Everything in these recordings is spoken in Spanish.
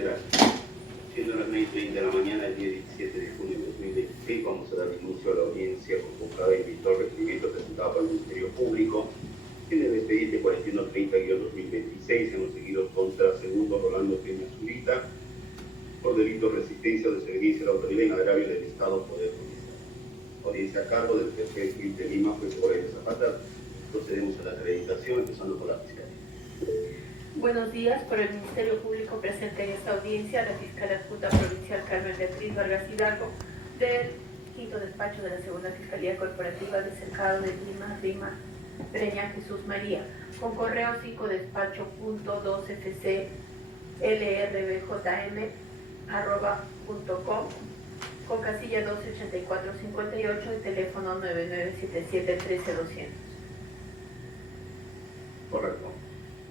Gracias. Siendo las 9:30 de la mañana del día 17 de junio de 2026, vamos a dar inicio a la audiencia convocada y visto el requerimiento presentado por el Ministerio Público en el expediente 4130-2026, hemos seguido contra segundo Rolando Peña Zurita por delito de resistencia o desobediencia a la autoridad en agravio del Estado Poder Judicial. Audiencia a cargo del tercer juez de Lima, juez Jorge Zapata. Procedemos a la acreditación, empezando por la fiscalía. Buenos días. Por el Ministerio Público presente en esta audiencia la fiscal adjunta provincial Carmen Beatriz Vargas Hidalgo del quinto despacho de la segunda Fiscalía Corporativa de Cercado de Lima, Breña Jesús María, con correo 5-despacho.12fclrbjm@.com, con casilla 128458 y teléfono 9977-13200. Correcto.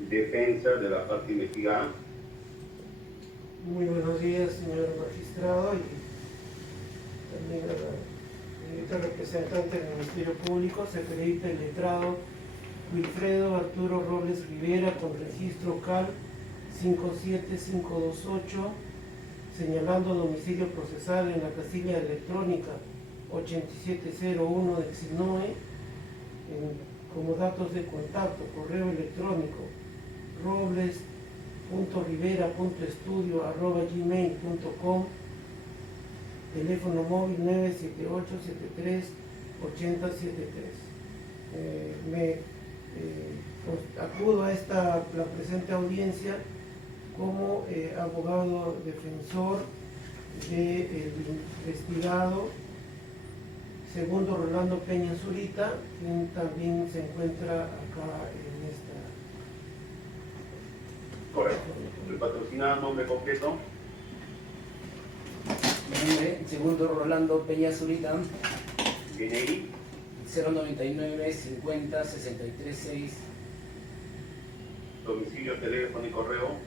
Defensa de la parte investigada. Muy buenos días, señor magistrado, y también a la señorita representante del Ministerio Público. Se acredita el letrado Wilfredo Arturo Robles Rivera con registro CAL 57528, señalando domicilio procesal en la casilla electrónica 8701 de XINOE, como datos de contacto, correo electrónico robles.rivera.estudio@gmail.com, teléfono móvil 978-73-8073. Acudo a la presente audiencia como abogado defensor del investigado segundo Rolando Peña Zurita, quien también se encuentra acá en esta. Correcto. El patrocinado, nombre completo. Nombre, segundo Rolando Peña Zurita, DNI. 099 50 63 6. Domicilio, teléfono y correo.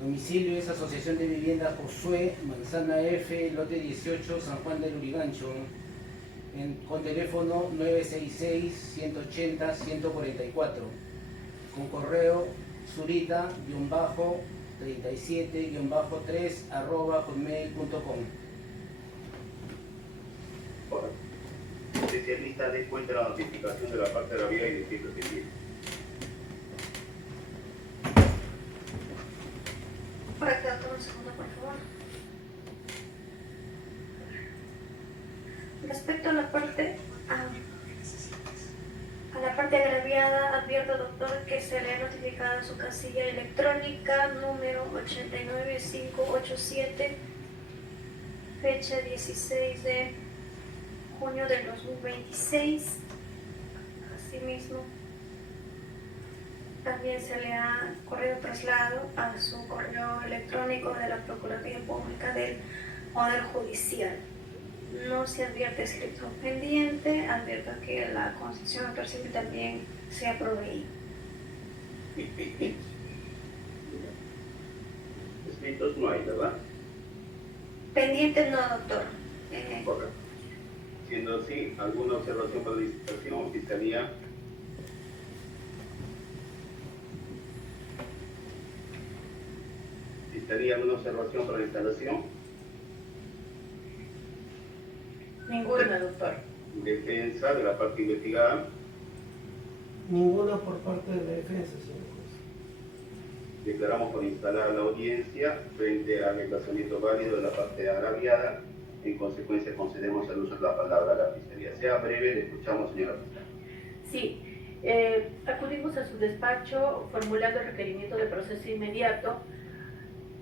Domicilio es Asociación de Viviendas Josué, Manzana F, lote 18, San Juan del Lurigancho, con teléfono 966-180-144, con correo zurita-37-3@hotmail.com. Correcto. Especialista de cuenta la notificación de la parte de la vía y de tiempo pendiente. Para quedar con un segundo, por favor. Respecto a la parte agraviada, advierto, doctor, que se le ha notificado en su casilla electrónica número 89587, fecha 16 de junio del 2026. Asimismo, también se le ha corrido traslado a su correo electrónico de la Procuraduría Pública del Poder Judicial. No se advierte escrito pendiente, advierto que la Constitución Autor Civil también se ha proveído. Escritos no hay, ¿verdad? Pendiente no, doctor. Correcto. Siendo así, ¿alguna observación para la licitación, fiscalía? ¿Fiscalía alguna observación para la instalación? Ninguna, doctor. Defensa de la parte investigada. Ninguna por parte de la defensa, señor juez. Declaramos por instalada la audiencia frente al emplazamiento válido de la parte agraviada. En consecuencia, concedemos el uso de la palabra a la fiscalía. Sea breve, le escuchamos, señora fiscal. Sí, acudimos a su despacho formulando el requerimiento de proceso inmediato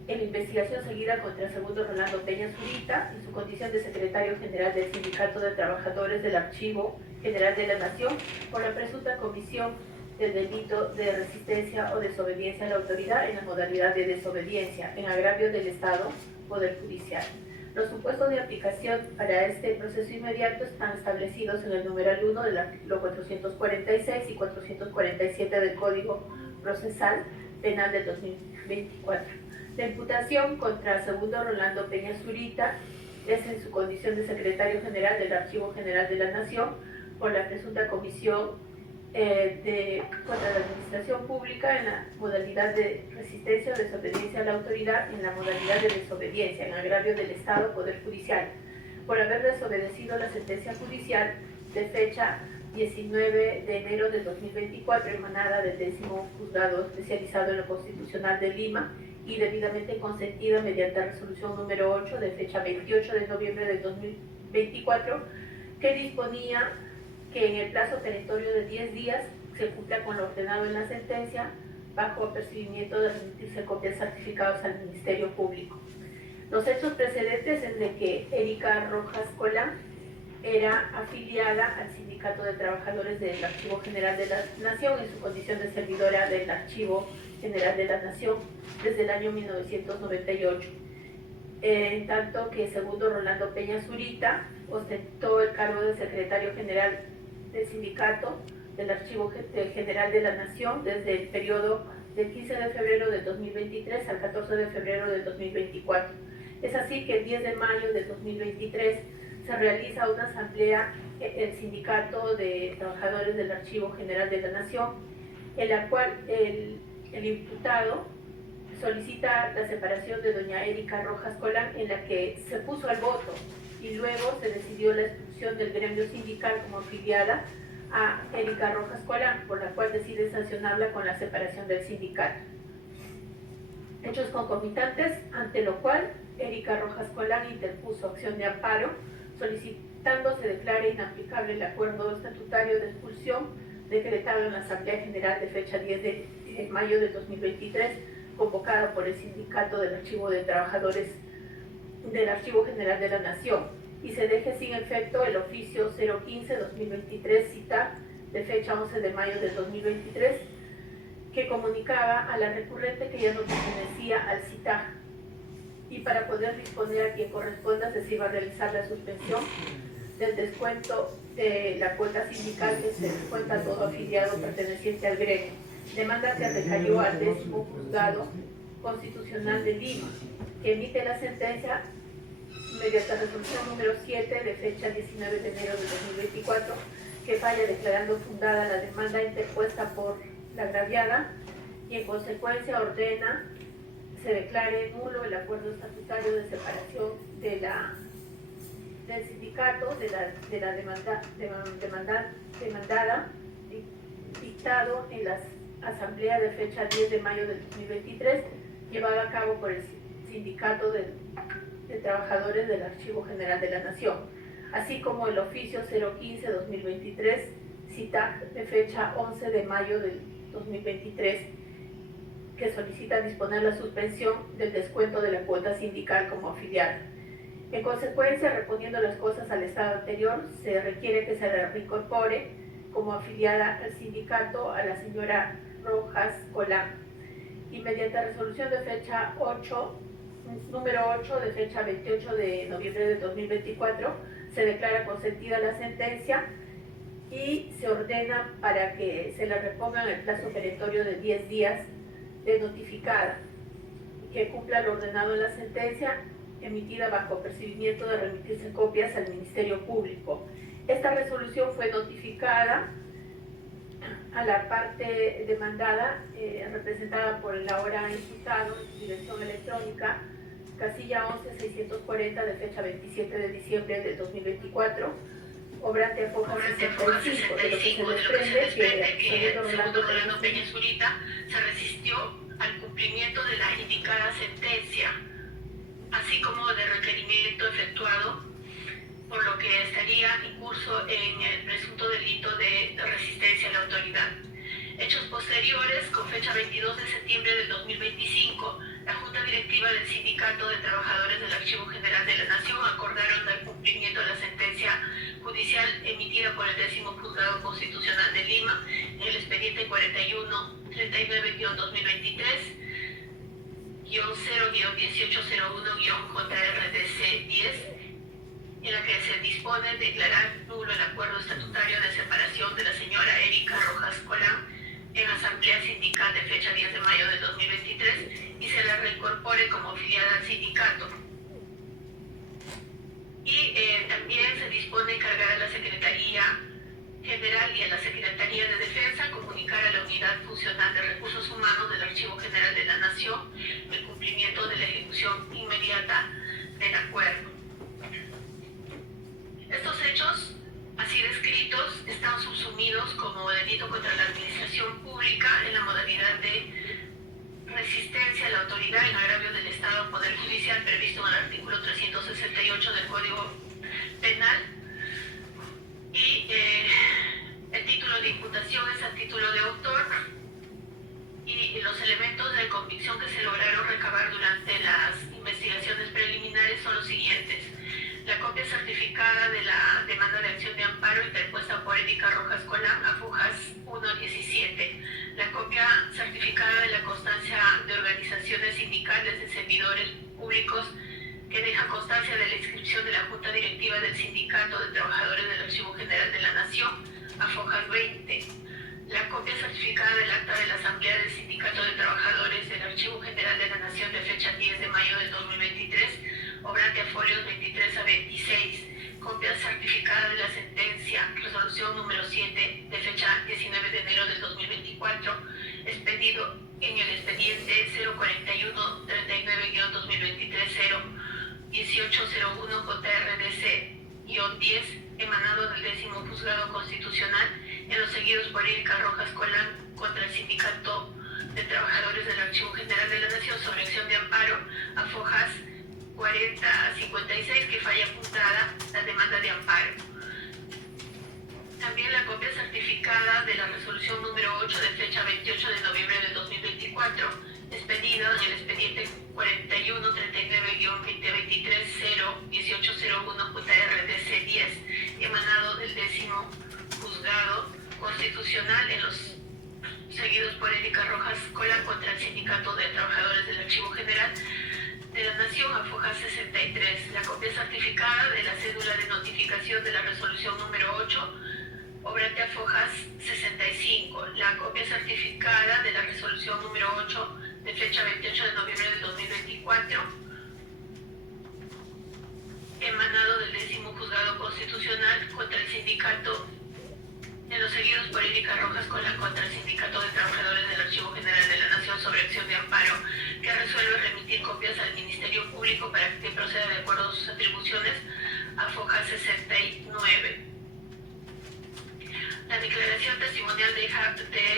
en la investigación seguida contra el segundo Rolando Peña Zurita en su condición de secretario general del Sindicato de Trabajadores del Archivo General de la Nación por la presunta comisión del delito de resistencia o desobediencia a la autoridad en la modalidad de desobediencia en agravio del Estado Poder Judicial. Los supuestos de aplicación para este proceso inmediato están establecidos en el numeral 1 del artículo 446 y 447 del Código Procesal Penal del 2024. La imputación contra el segundo Rolando Peña Zurita es en su condición de secretario general del Archivo General de la Nación por la presunta comisión contra la administración pública en la modalidad de resistencia o desobediencia a la autoridad, en la modalidad de desobediencia, en agravio del Estado Poder Judicial, por haber desobedecido la sentencia judicial de fecha 19 de enero de 2024, emanada del 10º Juzgado Especializado en lo Constitucional de Lima y debidamente consentida mediante resolución número 8 de fecha 28 de noviembre de 2024, que disponía que en el plazo perentorio de 10 días se cumpla con lo ordenado en la sentencia, bajo apercibimiento de remitirse copias certificadas al Ministerio Público. Los hechos precedentes es de que Erika Rojas Colán era afiliada al Sindicato de Trabajadores del Archivo General de la Nación en su condición de servidora del Archivo General de la Nación desde el año 1998. En tanto que segundo Rolando Peña Zurita ostentó el cargo de secretario general del Sindicato del Archivo General de la Nación desde el periodo del 15 de febrero de 2023 al 14 de febrero de 2024. Es así que el 10 de mayo de 2023 se realiza una asamblea el Sindicato de Trabajadores del Archivo General de la Nación, en la cual el imputado solicita la separación de doña Erika Rojas Colán, en la que se puso al voto y luego se decidió la expulsión del gremio sindical como afiliada a Erika Rojas Colán, por la cual decide sancionarla con la separación del sindicato. Hechos concomitantes, ante lo cual Erika Rojas Colán interpuso acción de amparo solicitando se declare inaplicable el acuerdo estatutario de expulsión decretado en la Asamblea General de fecha 10 de mayo de 2023, convocada por el Sindicato del Archivo de Trabajadores del Archivo General de la Nación, y se deje sin efecto el oficio 015-2023 CITAC de fecha 11 de mayo de 2023, que comunicaba a la recurrente que ya no pertenecía al CITAC, y para poder disponer a quien corresponda se iba a realizar la suspensión del descuento de la cuota sindical que se descuenta a todo afiliado perteneciente al gremio. Demanda que recayó al 10º Juzgado Constitucional de Lima, que emite la sentencia mediante resolución número 7 de fecha 19 de enero de 2024, que falla declarando fundada la demanda interpuesta por la agraviada y en consecuencia ordena se declare nulo el acuerdo estatutario de separación del sindicato de la demandada dictado en la asamblea de fecha 10 de mayo del 2023 llevada a cabo por el Sindicato de Trabajadores del Archivo General de la Nación, así como el oficio 015-2023 CITAC de fecha 11 de mayo del 2023, que solicita disponer la suspensión del descuento de la cuota sindical como afiliada. En consecuencia, reponiendo las cosas al estado anterior, se requiere que se reincorpore como afiliada al sindicato a la señora Rojas Colán, y mediante resolución de fecha número 8 de fecha 28 de noviembre de 2024, se declara consentida la sentencia y se ordena para que se la reponga en el plazo perentorio de 10 días de notificada, que cumpla lo ordenado en la sentencia emitida bajo apercibimiento de remitirse copias al Ministerio Público. Esta resolución fue notificada a la parte demandada, representada por el ahora imputado en su dirección electrónica, casilla 11640 de fecha 27 de diciembre de 2024, obrante a foja 65, de lo que se desprende que el segundo Rolando Peña Zurita se resistió al cumplimiento de la indicada sentencia, así como del requerimiento efectuado, por lo que estaría incurso en el presunto delito de resistencia a la autoridad. Hechos posteriores, con fecha 22 de septiembre del 2025, la Junta Directiva del Sindicato de Trabajadores del Archivo General de la Nación acordaron el cumplimiento de la sentencia judicial emitida por el 10º Juzgado Constitucional de Lima en el expediente 41-39-2023-0-1801-JRDC10, en la que se dispone declarar nulo el acuerdo estatutario de separación de la señora Erika Rojas Colán en asamblea sindical de fecha 10 de mayo de 2023 y se la reincorpore como afiliada al sindicato. Y también se dispone encargar a la Secretaría General y a la Secretaría de Defensa Funcional de Recursos Humanos del Archivo General de la Nación el cumplimiento de la ejecución inmediata del acuerdo. Estos hechos, así descritos, están subsumidos como delito contra la administración pública en la modalidad de resistencia a la autoridad en agravio del Estado o Poder Judicial previsto en el artículo 368 del Código Penal y el título de imputación es a título de autor y los elementos de convicción que se lograron recabar durante las investigaciones preliminares son los siguientes. La copia certificada de la demanda de acción de amparo interpuesta por Erika Rojas Colán a Fujas 117. La copia certificada de la constancia de organizaciones sindicales de servidores públicos que deja constancia de la inscripción de la Junta Directiva del Sindicato de Trabajadores del Archivo General de la Nación a Fojas 20. La copia certificada del acta de la Asamblea del Sindicato de Trabajadores del Archivo General de la Nación de fecha 10 de mayo del 2023, obrante a folios 23 a 26. Copia certificada de la sentencia, resolución número 7, de fecha 19 de enero del 2024, expedido en el expediente 041-39-2023-01801 JRDC-10, emanado del 10º Juzgado Constitucional, en los seguidos por Erika Rojas Colán contra el Sindicato de Trabajadores del Archivo General de la Nación sobre acción de amparo a Fojas 4056, que falla apuntada la demanda de amparo. También la copia certificada de la resolución número 8 de fecha 28 de noviembre del 2024, expedida en el expediente 41-39-2023-01801 JRDC-10, emanado del 10º Juzgado Constitucional en los seguidos por Erika Rojas Colán contra el Sindicato de Trabajadores del Archivo General de la Nación a Fojas 63. La copia certificada de la cédula de notificación de la resolución número 8 obrante a Fojas 65. La copia certificada de la resolución número 8 de fecha 28 de noviembre del 2024, emanado del 10º Juzgado Constitucional contra el Sindicato en los seguidos por Erika Rojas Colán contra el Sindicato de Trabajadores del Archivo General de la Nación sobre acción de amparo, que resuelve remitir copias al Ministerio Público para que proceda de acuerdo a sus atribuciones a Fojas 69. La declaración testimonial de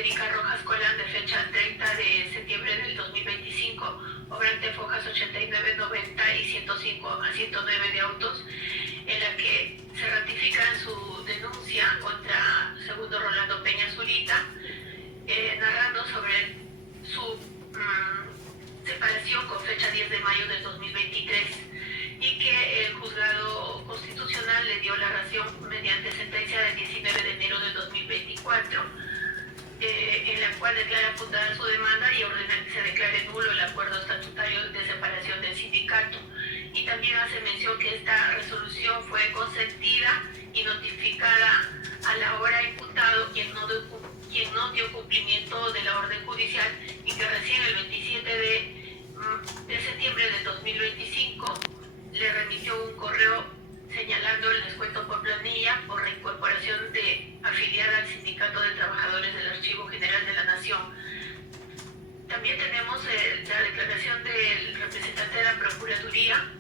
Erika Rojas Colán de fecha 30 de septiembre del 2025, obrante Fojas 89, 90 y 105 a 109 de autos, en la que se ratifica su denuncia contra segundo Rolando Peña Zurita, narrando sobre su separación con fecha 10 de mayo del 2023 y que el Juzgado Constitucional le dio la razón mediante sentencia del 19 de enero del 2024, en la cual declara fundada su demanda y ordena que se declare nulo el acuerdo estatutario de separación del sindicato. Y también hace mención que esta resolución fue consentida y notificada a la hora imputado quien no dio cumplimiento de la orden judicial y que recién el 27 de septiembre del 2025 le remitió un correo señalando el descuento por planilla por reincorporación de afiliada al Sindicato de Trabajadores del Archivo General de la Nación. También tenemos la declaración del representante de la Procuraduría,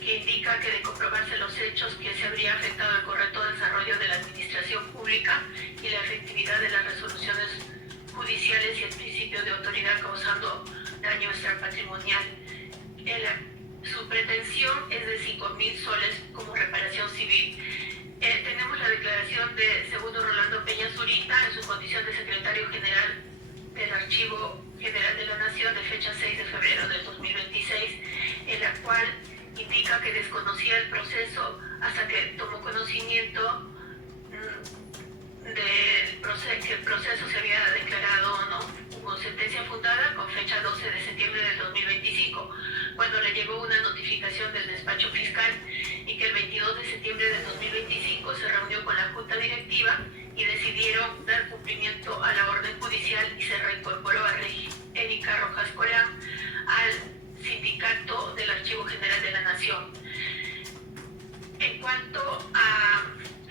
que indica que de comprobarse los hechos que se habría afectado el correcto desarrollo de la administración pública y la efectividad de las resoluciones judiciales y el principio de autoridad causando daño extrapatrimonial. Su pretensión es de 5.000 soles como reparación civil. Tenemos la declaración de segundo Rolando Peña Zurita en su condición de secretario general del Archivo General de la Nación de fecha 6 de febrero del 2026, en la cual indica que desconocía el proceso hasta que tomó conocimiento del proceso, que el proceso se había declarado no como sentencia fundada con fecha 12 de septiembre del 2025, cuando le llegó una notificación del despacho fiscal y que el 22 de septiembre del 2025 se reunió con la Junta Directiva y decidieron dar cumplimiento a la orden judicial y se reincorporó a Erika Rojas Colán al Sindicato del Archivo General de la Nación. En cuanto a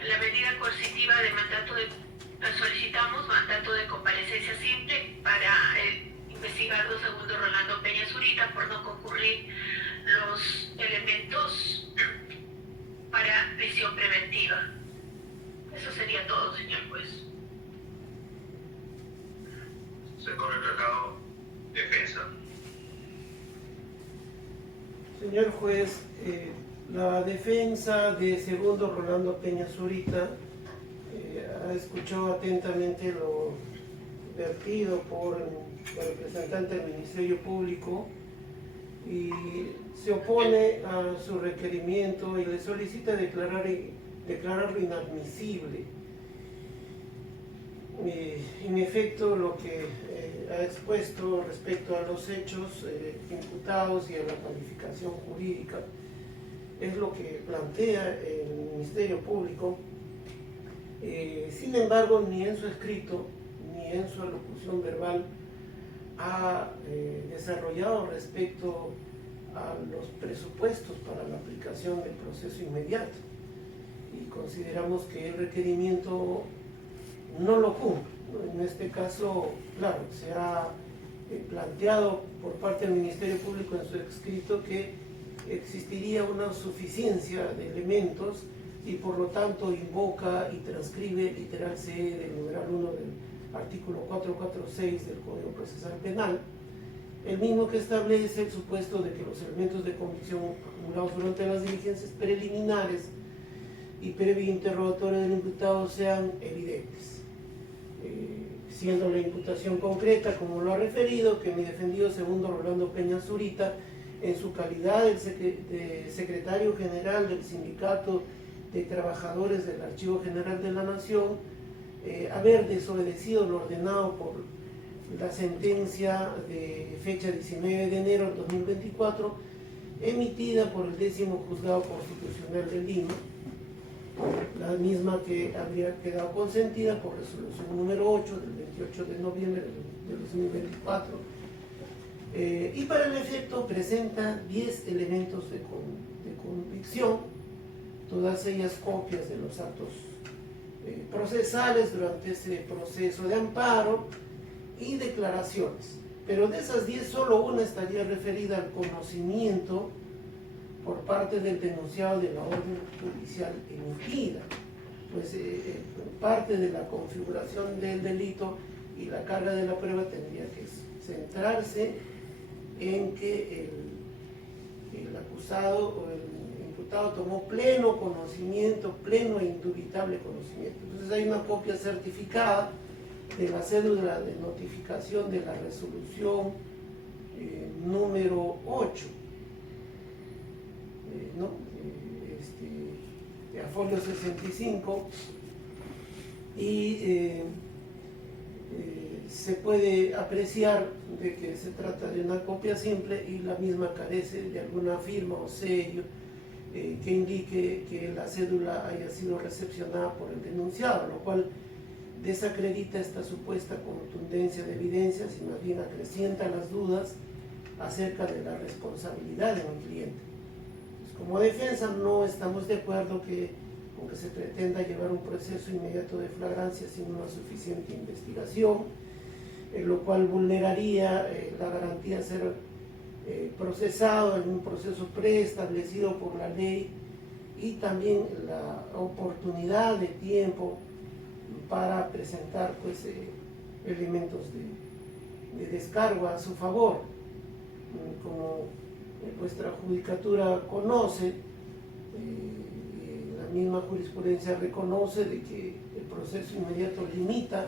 la medida coercitiva de mandato solicitamos mandato de comparecencia simple juzgado segundo Rolando Peña Zurita por no concurrir los elementos para prisión preventiva. Eso sería todo, señor juez. Se corre el recado. Defensa. Señor juez, la defensa de segundo Rolando Peña Zurita ha escuchado atentamente lo vertido por el representante del Ministerio Público y se opone a su requerimiento y le solicita declararlo inadmisible. En efecto, lo que ha expuesto respecto a los hechos imputados y a la calificación jurídica es lo que plantea el Ministerio Público. Sin embargo, ni en su escrito ni en su alocución verbal ha desarrollado respecto a los presupuestos para la aplicación del proceso inmediato, y consideramos que el requerimiento no lo cumple. En este caso, claro, se ha planteado por parte del Ministerio Público en su escrito que existiría una suficiencia de elementos y por lo tanto invoca y transcribe literal C del numeral 1 del artículo 446 del Código Procesal Penal, el mismo que establece el supuesto de que los elementos de convicción acumulados durante las diligencias preliminares y previo interrogatorio del imputado sean evidentes, siendo la imputación concreta, como lo ha referido, que mi defendido segundo Rolando Peña Zurita, en su calidad de secretario general del Sindicato de Trabajadores del Archivo General de la Nación, haber desobedecido lo ordenado por la sentencia de fecha 19 de enero del 2024, emitida por el 10º Juzgado Constitucional de Lima, la misma que habría quedado consentida por resolución número 8 del 28 de noviembre de 2024, y para el efecto presenta 10 elementos de convicción, todas ellas copias de los actos procesales durante ese proceso de amparo y declaraciones. Pero de esas 10, solo una estaría referida al conocimiento por parte del denunciado de la orden judicial emitida, pues parte de la configuración del delito y la carga de la prueba tendría que centrarse en que el acusado o el imputado tomó pleno conocimiento, pleno e indubitable conocimiento. Entonces hay una copia certificada de la cédula de notificación de la resolución número 8, de folio 65, y se puede apreciar de que se trata de una copia simple y la misma carece de alguna firma o sello que indique que la cédula haya sido recepcionada por el denunciado, lo cual desacredita esta supuesta contundencia de evidencias y más bien acrecienta las dudas acerca de la responsabilidad de un cliente. Pues como defensa no estamos de acuerdo con que se pretenda llevar un proceso inmediato de flagrancia sin una suficiente investigación, lo cual vulneraría la garantía de ser procesado en un proceso preestablecido por la ley y también la oportunidad de tiempo para presentar pues, elementos de descargo a su favor. Como vuestra judicatura conoce, la misma jurisprudencia reconoce de que el proceso inmediato limita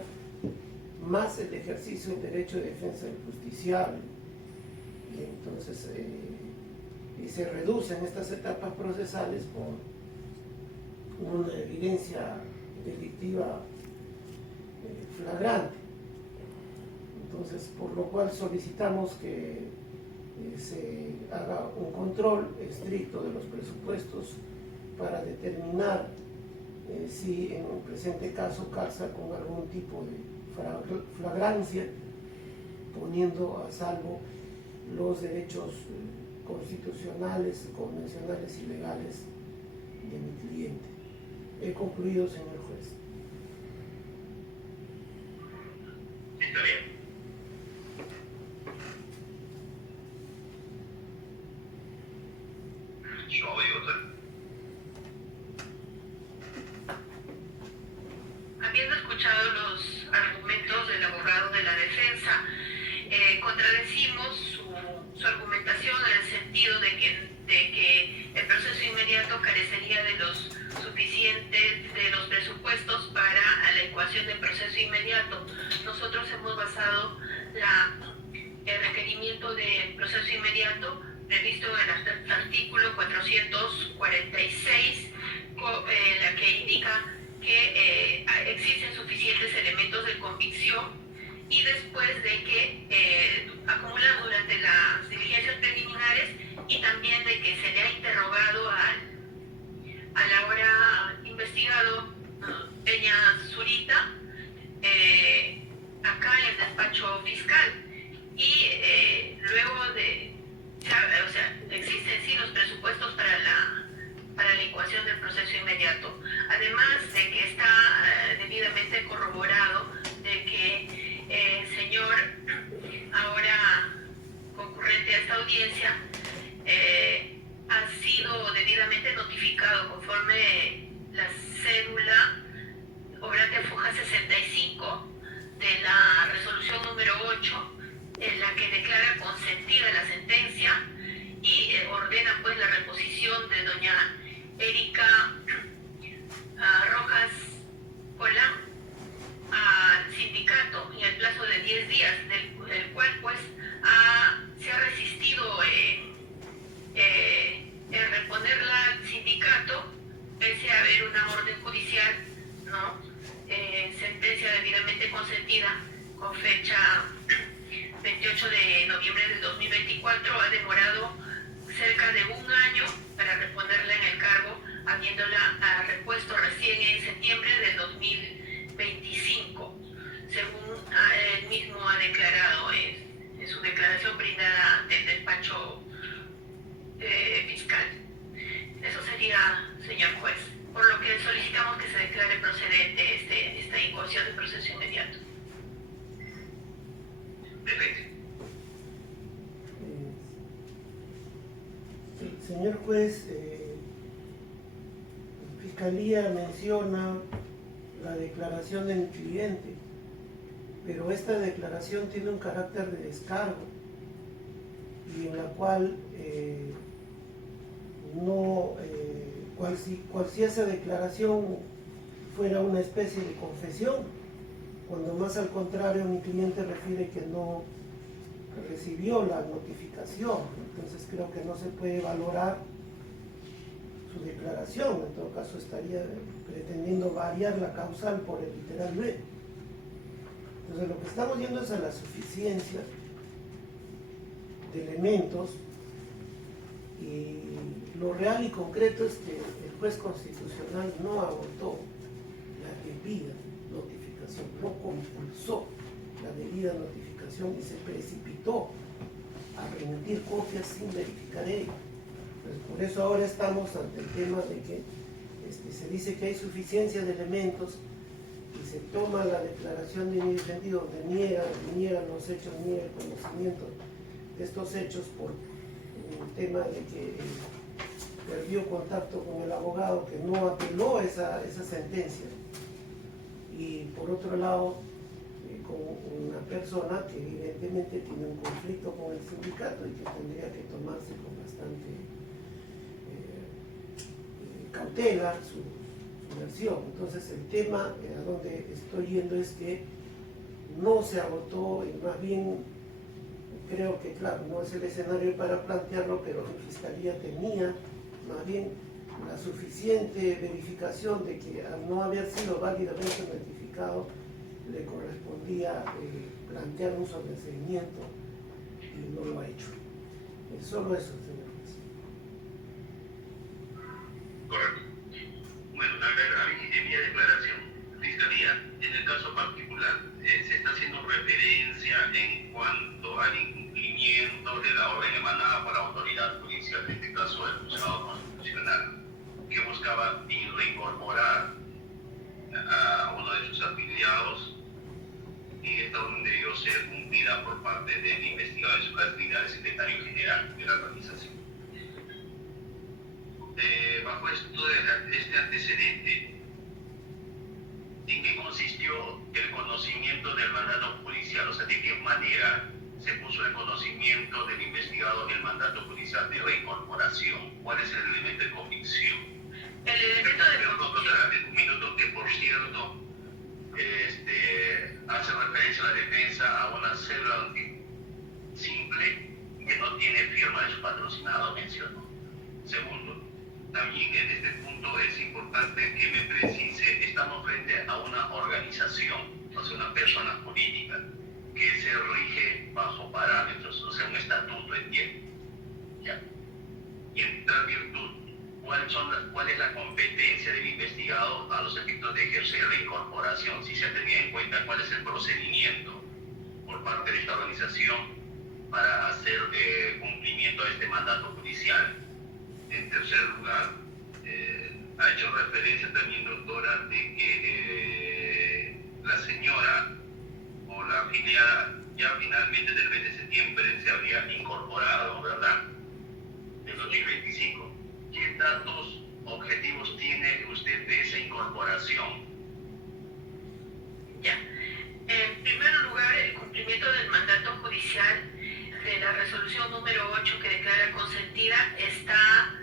más el ejercicio del derecho de defensa del justiciable, y entonces y se reducen estas etapas procesales por una evidencia delictiva flagrante. Entonces, por lo cual solicitamos que se haga un control estricto de los presupuestos para determinar si en el presente caso calza con algún tipo de flagrancia, poniendo a salvo los derechos constitucionales, convencionales y legales de mi cliente. He concluido, señor juez. Está bien. agradecimos su argumentación en el sentido de que el proceso inmediato carecería de los suficientes de los presupuestos para la ecuación del proceso inmediato. Nosotros hemos basado el requerimiento de proceso inmediato previsto en el artículo 446, la que indica que existen suficientes elementos de convicción y después de que acumulados durante las diligencias preliminares y también de que se le ha interrogado al ahora investigado Peña Zurita acá en el despacho fiscal y luego de, o sea, existen sí los presupuestos para la ecuación del proceso inmediato, además de que está debidamente corroborado de que el señor ahora concurrente a esta audiencia ha sido debidamente notificado conforme la cédula obrante foja 65 de la resolución número 8, en la que declara consentida la sentencia y ordena pues la reposición de doña Erika Rojas Colán al sindicato en el plazo de 10 días, del cual pues se ha resistido en reponerla al sindicato, pese a haber una orden judicial, ¿no? Sentencia debidamente consentida con fecha 28 de noviembre del 2024, ha demorado cerca de un año para reponerla en el cargo, habiéndola repuesto recién en septiembre del 2025, según él mismo ha declarado en su declaración brindada del despacho fiscal. Eso sería, señor juez, por lo que solicitamos que se declare procedente esta incoación de proceso inmediato. Perfecto. Señor juez, Fiscalía menciona la declaración de mi cliente, pero esta declaración tiene un carácter de descargo y en la cual cual si esa declaración fuera una especie de confesión, cuando más al contrario mi cliente refiere que no recibió la notificación. Entonces creo que no se puede valorar su declaración, en todo caso estaría pretendiendo variar la causal por el literal B. Entonces lo que estamos viendo es a la suficiencia de elementos, y lo real y concreto es que el juez constitucional no agotó la debida notificación, no compulsó la debida notificación y se precipitó a remitir copias sin verificar ello. Pues por eso ahora estamos ante el tema de que se dice que hay suficiencia de elementos y se toma la declaración de indefendido donde niegan los hechos, niega el conocimiento de estos hechos por un tema de que perdió contacto con el abogado que no apeló esa sentencia, y por otro lado con una persona que evidentemente tiene un conflicto con el sindicato y que tendría que tomarse con bastante cautela su versión. Entonces el tema a donde estoy yendo es que no se agotó, y más bien creo que, claro, no es el escenario para plantearlo, pero la Fiscalía tenía más bien la suficiente verificación de que al no haber sido válidamente notificado le correspondía plantear un sobreseimiento, y no lo ha hecho. Solo eso, señor juez. Correcto. Bueno, a ver, a mí en mi declaración, Fiscalía, en el caso particular, se está haciendo referencia en cuanto al incumplimiento de la orden emanada por la autoridad judicial, en este caso el Juzgado Constitucional, que buscaba reincorporar a uno de sus afiliados, y esta orden debió ser cumplida por parte del investigado en su calidad de secretario general de la organización. Bajo este antecedente, ¿en qué consistió el conocimiento del mandato judicial? O sea, ¿de qué manera se puso en conocimiento del investigado el mandato judicial de reincorporación? ¿Cuál es el elemento de convicción? El elemento de convicción. Un minuto que, por cierto, hace referencia a la defensa a una cédula simple que no tiene firma de su patrocinado, mencionó. Segundo, también en este punto es importante que me precise, estamos frente a una organización, o sea, una persona política que se rige bajo parámetros, o sea, un estatuto, ¿entiende? ¿Ya? Y en tal virtud, ¿cuál es la competencia del investigado a los efectos de ejercer la incorporación? Si se ha tenido en cuenta cuál es el procedimiento por parte de esta organización para hacer cumplimiento a este mandato judicial. En tercer lugar, ha hecho referencia también, doctora, de que la señora o la afiliada ya finalmente del mes de septiembre se había incorporado, ¿verdad? Del 2025. ¿Qué datos objetivos tiene usted de esa incorporación? Ya. En primer lugar, el cumplimiento del mandato judicial de la resolución número 8 que declara consentida está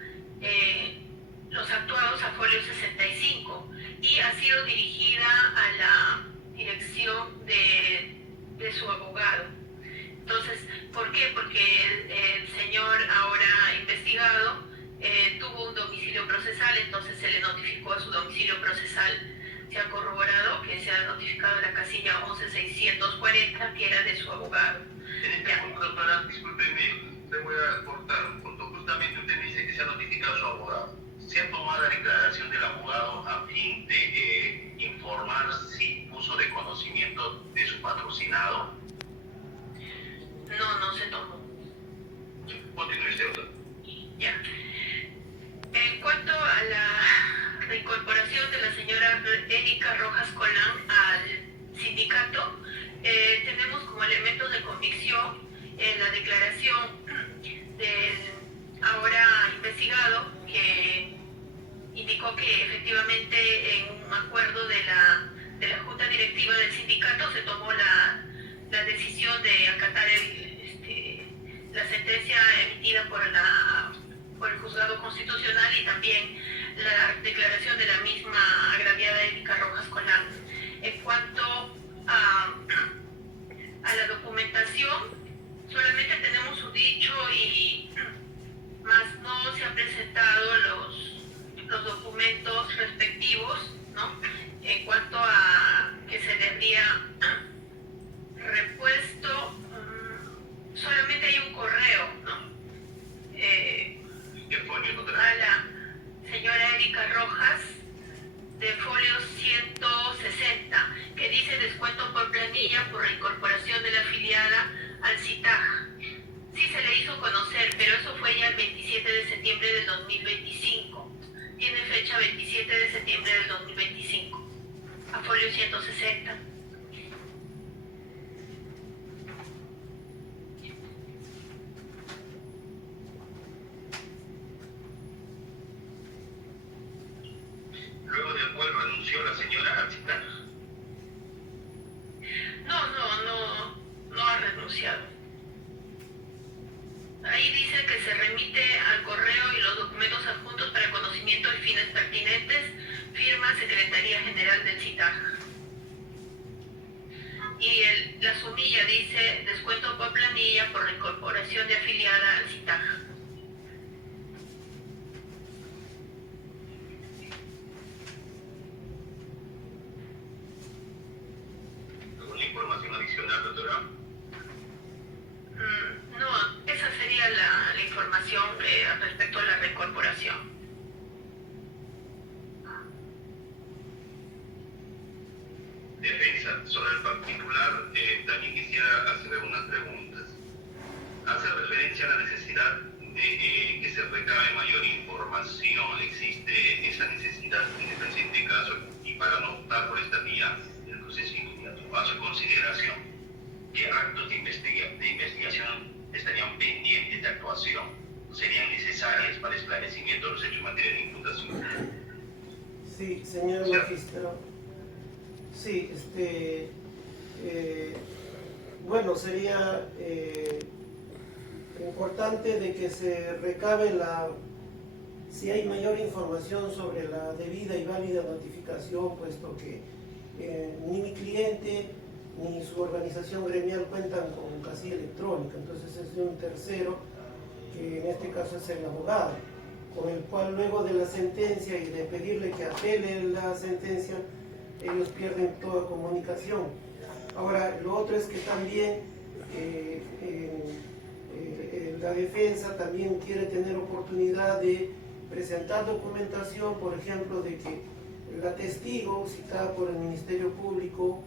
los actuados a folio 65 y ha sido dirigida a la dirección de su abogado. Entonces, ¿por qué? Porque el señor ahora investigado tuvo un domicilio procesal, entonces se le notificó a su domicilio procesal. Se ha corroborado que se ha notificado la casilla 11640, que era de su abogado. En este punto, doctora, discúlpeme, le voy a cortar un punto. Justamente usted me dice que se ha notificado a su abogado. ¿Se ha tomado la declaración del abogado a fin de informar si puso de conocimiento de su patrocinado? No, no se tomó. Continúe usted, doctor. Ya. En cuanto a la reincorporación de la señora Erika Rojas Colán al sindicato, tenemos como elementos de convicción la declaración del ahora investigado, que indicó que efectivamente en un acuerdo de la junta directiva del sindicato se tomó la decisión de acatar la sentencia emitida por el juzgado constitucional y también la declaración de la misma agraviada Erika Rojas Colán. En cuanto a la documentación, solamente tenemos su dicho y más no se han presentado los documentos respectivos, ¿no? En cuanto a que se le habría repuesto, solamente hay un correo, ¿no? ¿Qué folio, doctora? A la señora Erika Rojas, de folio 160, que dice descuento por planilla por reincorporación de la afiliada al CITAJ. Sí se le hizo conocer, pero eso fue ya el 27 de septiembre del 2025. Tiene fecha 27 de septiembre del 2025, a folio 160. Luego del cual renunció la señora al CITAJ. No ha renunciado. Ahí dice que se remite al correo y los documentos adjuntos para conocimiento y fines pertinentes, firma Secretaría General del CITAJ. Y la sumilla dice descuento por planilla por reincorporación de afiliada al CITAJ. ¿Alguna información adicional, doctora? No, esa sería la información respecto a la reincorporación. Defensa, sobre el particular, también quisiera hacerle unas preguntas. Hace referencia a la necesidad de que se recabe mayor información. ¿Existe esa necesidad en el presente caso? Y para no optar por esta vía del proceso inmediato, a su consideración, ¿qué actos de investigación estarían pendientes de actuación? ¿Serían necesarias para el esclarecimiento de los hechos en materia de imputación? Sí, señor magistrado. Sí, bueno. bueno, sería importante de que se recabe si hay mayor información sobre la debida y válida notificación, puesto que ni mi cliente ni su organización gremial cuentan con casilla electrónica, entonces es de un tercero, que en este caso es el abogado, con el cual luego de la sentencia y de pedirle que apele la sentencia, ellos pierden toda comunicación. Ahora, lo otro es que también la defensa también quiere tener oportunidad de presentar documentación, por ejemplo, de que la testigo citada por el Ministerio Público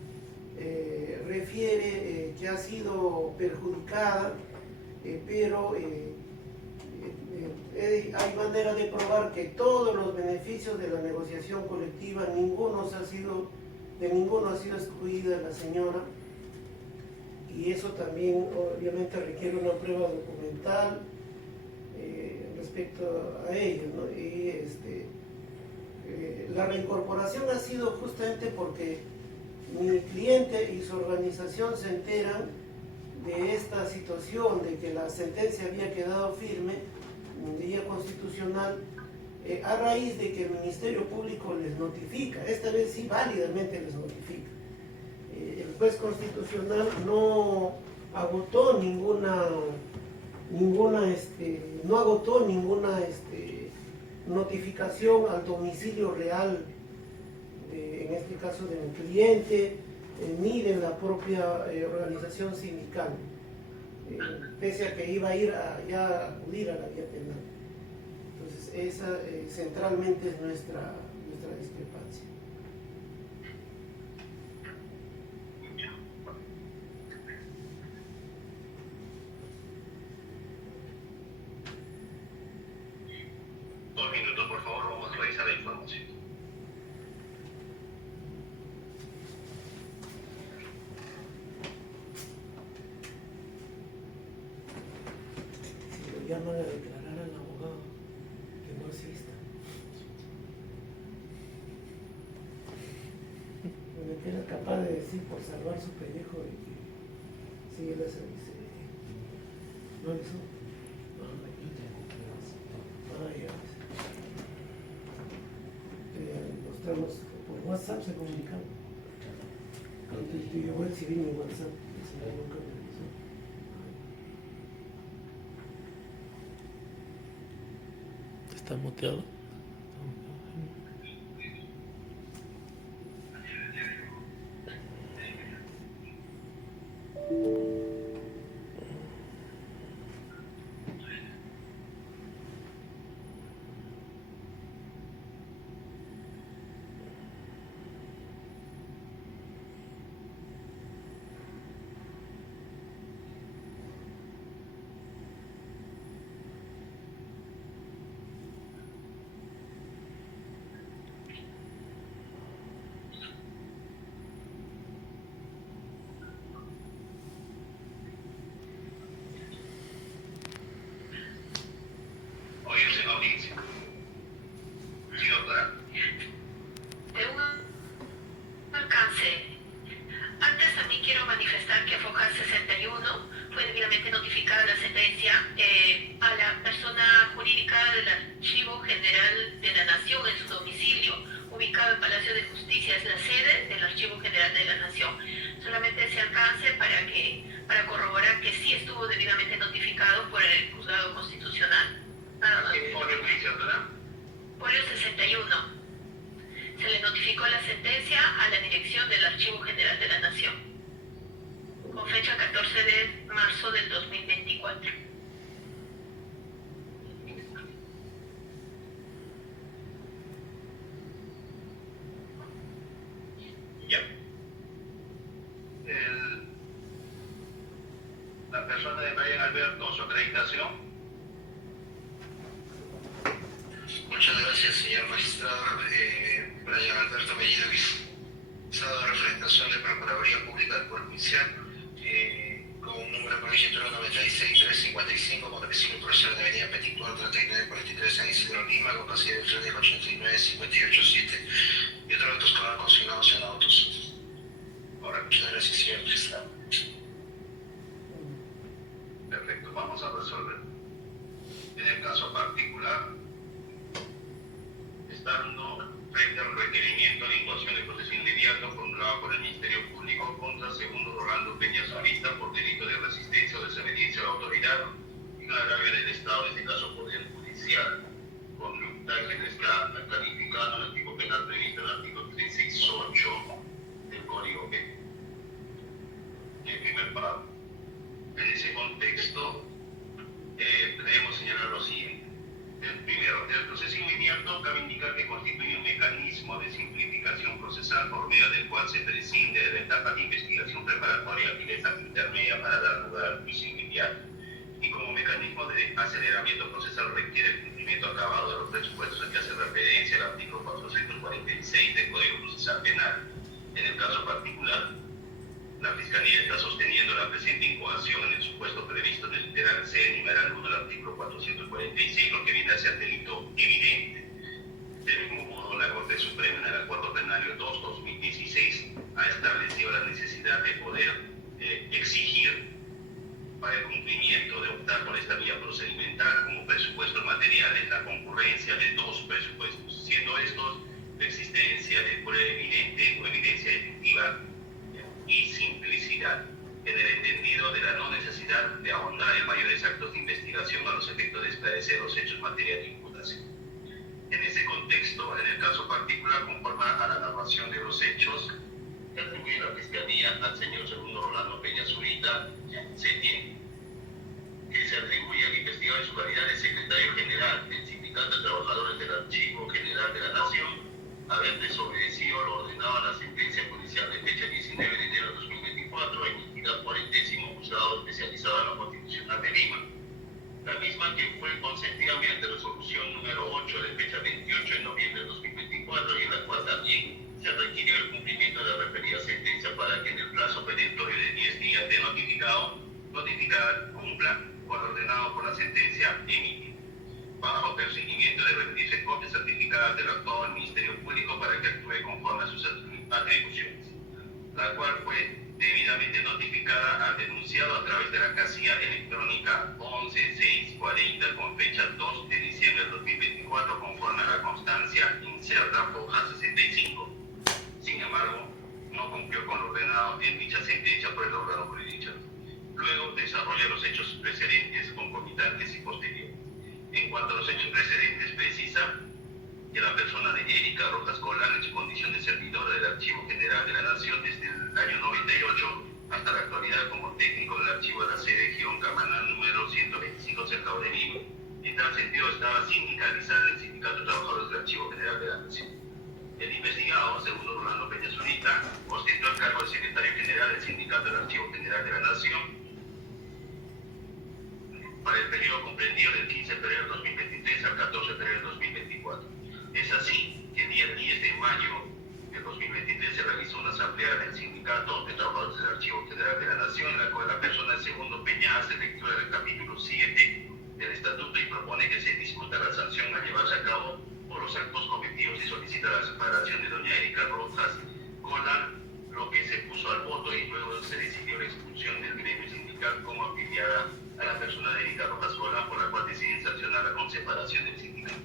refiere que ha sido perjudicada, pero hay manera de probar que todos los beneficios de la negociación colectiva, de ninguno ha sido excluida la señora, y eso también obviamente requiere una prueba documental respecto a ello, ¿no? Y la reincorporación ha sido justamente porque mi cliente y su organización se enteran de esta situación, de que la sentencia había quedado firme, día constitucional, a raíz de que el Ministerio Público les notifica, esta vez sí válidamente les notifica. El juez constitucional no agotó ninguna notificación al domicilio real, en este caso de mi cliente, ni de la propia organización sindical, pese a que iba a ir ya a acudir a la vía penal. Entonces esa centralmente es nuestra discrepancia. Dos minutos, por favor, vamos a revisar la información. Si lo llaman a declarar al abogado, que no asista. Bueno, que era capaz de decir por salvar su pellejo de que sí, él hace, ¿no hizo? Ya. Mostramos por WhatsApp, se comunicaban. Yo voy a recibir mi WhatsApp, el señor nunca me avisó. ¿Está muteado? Oírse en audiencia. Sí, doctora. De un alcance. Antes también quiero manifestar que FOCA 61 fue debidamente notificada la sentencia a la persona jurídica del Archivo General de la Nación en su domicilio, ubicado en Palacio de Justicia, es la sede del Archivo General de la Nación. Solamente ese alcance para corroborar que sí estuvo debidamente notificado por el Juzgado Constitucional. Nada más. ¿Qué folio dice, doctora? Folio 61. Se le notificó la sentencia a la dirección del Archivo General de la Nación, con fecha 14 de marzo del 2024. Ya. La persona de Brian Alberto, su acreditación. Muchas gracias, señor magistrado. Brian Alberto Bellido, visado de representación de Procuraduría Pública del Poder Judicial, con un número por registro 96355, con domicilio procesal de Avenida Petitur 3943 San Isidro Lima, con casilla de electrónica 89587 y otros datos consignados en autos. Ahora, muchas gracias, señor magistrado. Rolando Peña Zurita por delito de resistencia o desobediencia a la autoridad en agravio del Estado, en este caso Poder Judicial, conducta que está calificada en el artículo penal previsto en el artículo 368 del Código Penal. En primer párrafo. En ese contexto, debemos señalar lo siguiente. Primero, del proceso inmediato cabe indicar que constituye un mecanismo de simplificación procesal por medio del cual se prescinde de la etapa de investigación preparatoria y de etapa intermedia para dar lugar al juicio inmediato. Y como mecanismo de aceleramiento procesal requiere el cumplimiento acabado de los presupuestos al que hace referencia el artículo 446 del Código Procesal Penal. En el caso particular, la Fiscalía está sosteniendo la presente incoación en el supuesto previsto en el literal C, numeral 1 del artículo 446, lo que viene a ser delito evidente. Del mismo modo, la Corte Suprema en el Acuerdo Plenario 2-2016 ha establecido la necesidad de poder exigir para el cumplimiento de optar por esta vía procedimental como presupuestos materiales la concurrencia de dos presupuestos, siendo estos la existencia de prueba evidente o evidencia definitiva y simplicidad, en el entendido de la no necesidad de ahondar en mayores actos de investigación a los efectos de esclarecer los hechos materiales de imputación. En ese contexto, en el caso particular, conforme a la narración de los hechos, que atribuye la Fiscalía al señor segundo Rolando Peña Zurita, se tiene que se atribuye al investigador en su calidad de secretario general del Sindicato de Trabajadores del Archivo General de la Nación, haber desobedecido lo ordenado a la sentencia judicial de fecha 19 de enero de 2024, emitida por el 10º Juzgado Especializado en la Constitucional de Lima. La misma que fue consentida mediante resolución número 8 de fecha 28 de noviembre de 2024 y en la cual también se requirió el cumplimiento de la referida sentencia para que en el plazo perentorio de 10 días de notificada cumpla con lo ordenado por la sentencia emitida, bajo perseguimiento de rendirse copias certificadas del actuado del Ministerio Público para que actúe conforme a sus atribuciones, la cual fue debidamente notificada al denunciado a través de la casilla electrónica 11640 con fecha 2 de diciembre de 2024 conforme a la constancia inserta hoja 65. Sin embargo, no cumplió con lo ordenado en dicha sentencia por el órgano jurisdiccional. Luego desarrolla los hechos precedentes, concomitantes y posteriores. En cuanto a los hechos precedentes, precisa que la persona de Erika Rojas Colán, en su condición de servidora del Archivo General de la Nación desde el año 98 hasta la actualidad como técnico del Archivo de la Sede Camaná número 125 Cercado de Lima. En tal sentido, estaba sindicalizada en el Sindicato de Trabajadores del Archivo General de la Nación. El investigado, segundo Rolando Peña Zurita, ostentó el cargo de secretario general del Sindicato del Archivo General de la Nación para el periodo comprendido del 15 de febrero de 2023 al 14 de febrero de 2024. Es así que el día 10 de mayo de 2023 se realizó una asamblea del Sindicato de Trabajadores del Archivo General de la Nación, en la cual la persona del segundo Peña hace lectura del capítulo 7 del Estatuto y propone que se discuta la sanción a llevarse a cabo por los actos cometidos y solicita la separación de doña Erika Rojas Colán, lo que se puso al voto y luego se decidió la expulsión del gremio sindical como afiliada a la persona de Erika Rojas Colán, por la cual deciden sancionarla con separación del sindicato.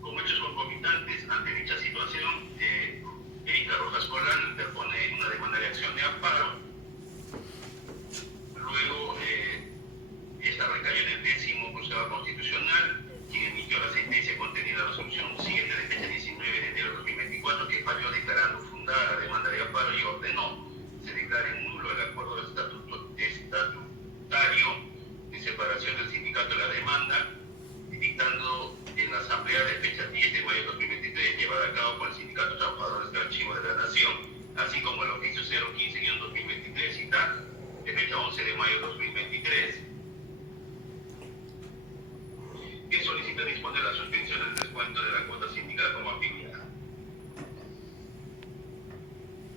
Como hechos concomitantes, ante dicha situación, Erika Rojas Colán interpone una demanda de acción de amparo. Luego, esta recayó en el 10º Juzgado Constitucional, quien emitió la sentencia contenida en la resolución 7 de fecha 19 de enero de 2024, que falló declarando fundada la demanda de amparo y ordenó se declare nulo el acuerdo del estatutario de separación del sindicato de la demanda, dictando en la asamblea de fecha 10 de mayo de 2023 llevada a cabo por el Sindicato de Trabajadores del Archivo de la Nación, así como el oficio 015-2023 citado de fecha 11 de mayo de 2023, que solicita disponer la suspensión del descuento de la cuota sindical como afiliada.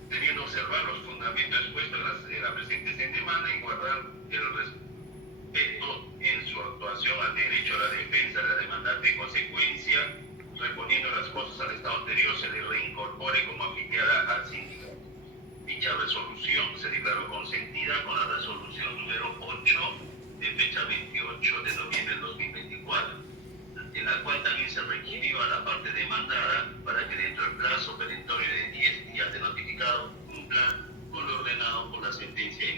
Debiendo observar los fundamentos expuestos en la presente demanda y guardar el respeto en su actuación al derecho a la defensa de la demandante, en consecuencia, reponiendo las cosas al estado anterior, se le reincorpore como afiliada al sindicato. Dicha resolución se declaró consentida con la resolución número 8 de fecha 28 de noviembre de 2024, en la cual también se requirió a la parte demandada para que dentro del plazo perentorio de 10 días de notificado cumpla con lo ordenado por la sentencia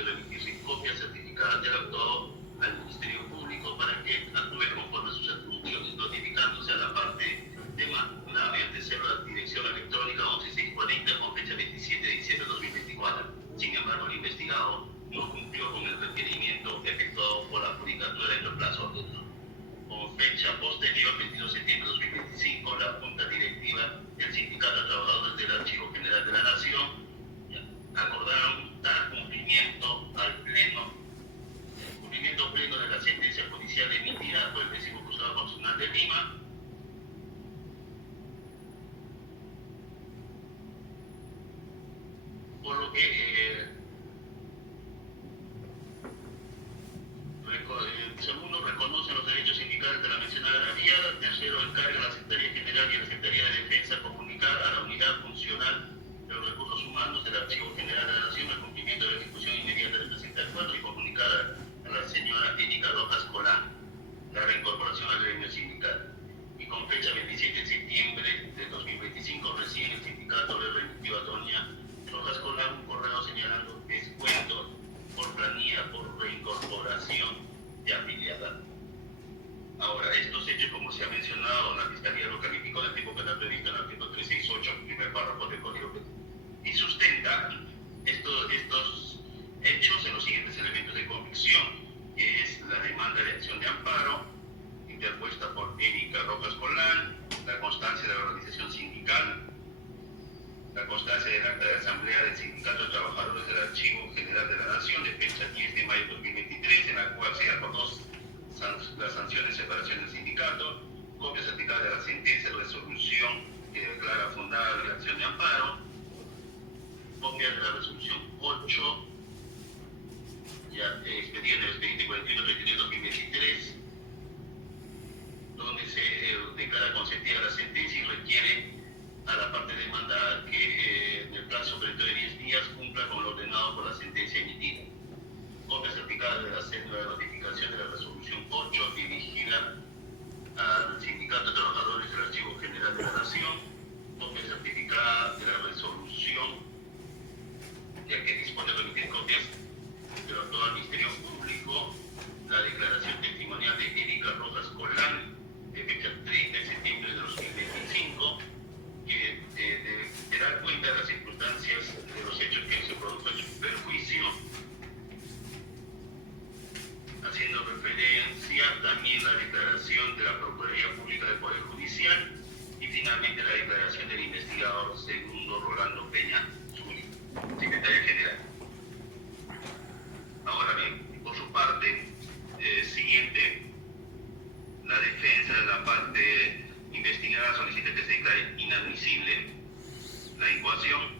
de remitirse copias certificadas del autor al Ministerio Público para que actúe conforme a sus atribuciones, notificándose a la parte demandada mediante cédula de dirección electrónica 11640 con fecha 27 de diciembre de 2024. Sin embargo, el investigado no cumplió con el requerimiento efectuado por la Judicatura en el plazo ordenado. Con fecha posterior, 22 de septiembre de 2025, la Junta Directiva del Sindicato de Trabajadores del Archivo General de la Nación acordaron dar cumplimiento pleno de la sentencia judicial emitida por el 10º Juzgado Constitucional de Lima, por lo que segundo, reconocen los derechos sindicales de la mencionada agraviada. Tercero, encarga a la Secretaría General y a la Secretaría de Defensa comunicar a la Unidad Funcional de los Recursos Humanos del Archivo General de la Nación el cumplimiento de la ejecución inmediata del presente acuerdo y comunicar a la señora Erika Rojas Colán la reincorporación al gremio sindical. Y con fecha 27 de septiembre de 2025, recién el sindicato le remitió a doña Rojas Colán un correo señalando descuentos por planilla por reincorporación de afiliada. Ahora, estos hechos, como se ha mencionado, la Fiscalía lo calificó del tipo penal previsto en el artículo 368, primer párrafo del Código Penal, y sustenta estos hechos en los siguientes elementos de convicción, que es la demanda de acción de amparo interpuesta por Erika Rojas Colán, la constancia de la organización sindical, la constancia del acta de asamblea del Sindicato de Trabajadores del Archivo General de la Nación de fecha 10 de mayo de 2023, en la cual se acordó las sanciones de separación del sindicato, copia certificada de la sentencia de resolución que declara fundada la acción de amparo, copia de la resolución 8, expediente 41-39-2023, donde se declara consentida la sentencia y requiere a la parte demandada que en el plazo de 10 días cumpla con lo ordenado por la sentencia emitida. Copia certificada de la cédula de notificación de la resolución 8 dirigida al Sindicato de Trabajadores del Archivo General de la Nación. Copia certificada de la resolución, ya que dispone de remitir copias pero todo al Ministerio Público, la declaración testimonial de Erika Rojas Colán de fecha 30 de septiembre de 2025, que dará cuenta de las circunstancias de los hechos que se produjo en su perjuicio, haciendo referencia también a la declaración de la Procuraduría Pública del Poder Judicial y finalmente la declaración del investigador segundo Rolando Peña Zúñiga, secretario general. Ahora bien, por su parte, siguiente, la defensa de la parte investigada solicita que se declare inadmisible la incoación,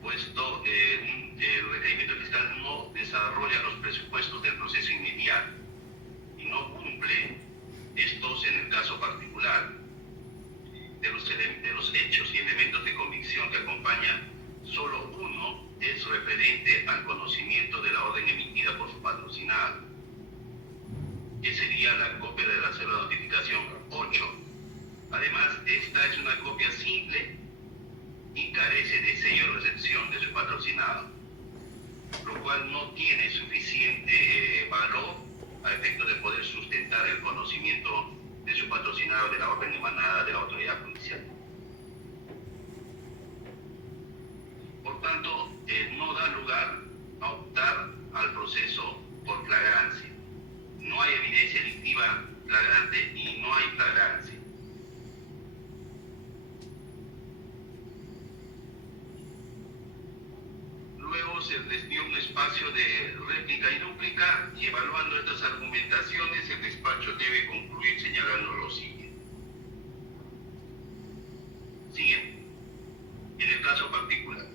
puesto el requerimiento fiscal no desarrolla los presupuestos del proceso inmediato y no cumple estos en el caso particular. De los hechos y elementos de convicción que acompañan, solo uno es referente al conocimiento de la orden emitida por su patrocinado, que sería la copia de la cédula de notificación 8. Además, esta es una copia simple y carece de sello de recepción de su patrocinado, lo cual no tiene suficiente valor a efecto de poder sustentar el conocimiento de su patrocinado de la orden emanada de la autoridad judicial. Por tanto, no da lugar a optar al proceso por flagrancia. No hay evidencia delictiva flagrante y no hay flagrancia. Luego se les dio un espacio de réplica y dúplica y evaluando estas argumentaciones el despacho debe concluir señalando lo siguiente. Siguiente. En el caso particular,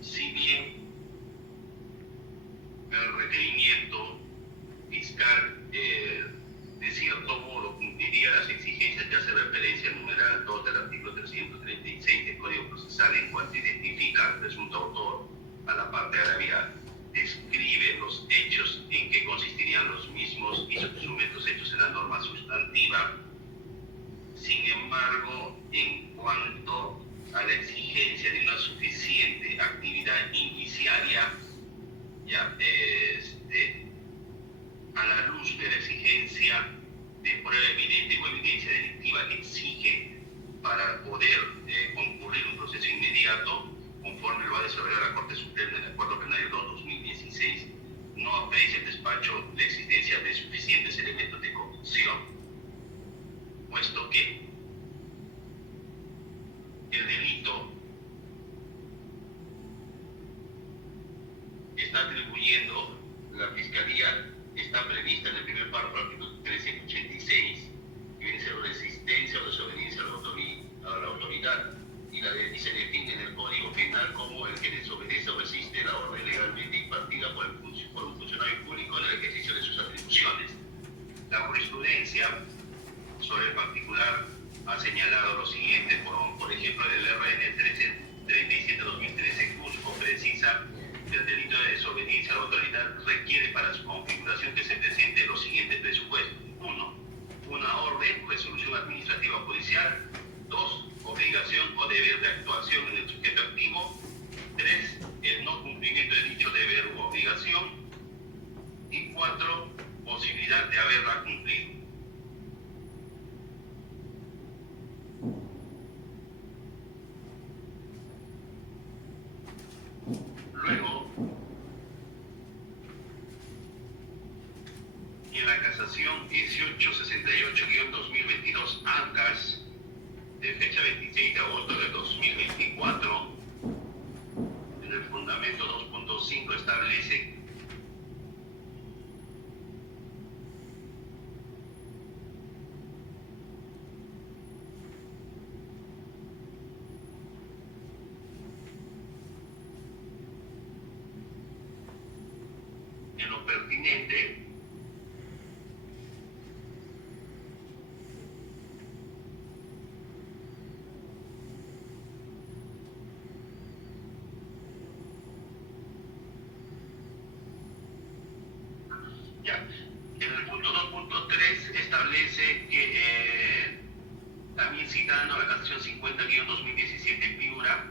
si bien el requerimiento fiscal de cierto modo cumpliría las exigencias que hace referencia al numeral 2 del artículo 336 del Código Procesal en cuanto identifica al presunto autor a la parte agraviada, describe los hechos en que consistirían los mismos y subsume hechos en la norma sustantiva. Sin embargo, en cuanto a la exigencia de una suficiente actividad indiciaria, ya no aprecia el despacho la existencia de suficientes elementos de convicción, puesto que el delito está atribuyendo, la Fiscalía está prevista en el primer párrafo del artículo 386, que viene a ser resistencia o desobediencia a la autoridad, y se define en el Código Penal como el que desobedece o resiste la orden legalmente impartida por un funcionario público en el ejercicio de sus atribuciones. La jurisprudencia sobre el particular ha señalado lo siguiente, por ejemplo, el RN 1337-2013 Cusco precisa que el delito de desobediencia a la autoridad requiere para su configuración que se presente los siguientes presupuestos. 1. Una orden, resolución administrativa o judicial. 2. Obligación o deber de actuación en el sujeto activo. 3. El no cumplimiento de dicho deber u obligación. Y 4. Posibilidad de haberla cumplido. Luego, en la casación 1868-2022 ANCAS, de fecha 26 de agosto de 2024, en el fundamento 2.5 establece en lo pertinente ya. En el punto 2.3 establece que también citando la casación 50-2017 Piura,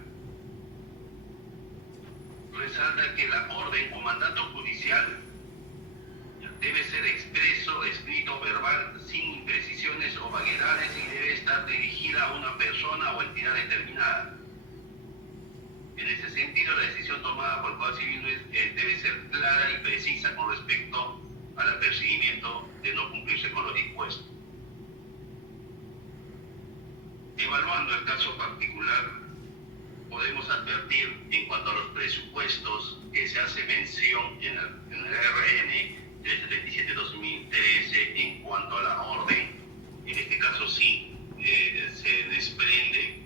resalta que la orden o mandato judicial debe ser expreso, escrito o verbal, sin imprecisiones o vaguedades y debe estar dirigida a una persona o entidad determinada. En ese sentido, la decisión tomada por el Poder Civil debe ser clara y precisa con respecto al apercibimiento de no cumplirse con lo dispuesto. Evaluando el caso particular, podemos advertir en cuanto a los presupuestos que se hace mención en el RN 327-2013 en cuanto a la orden. En este caso sí se desprende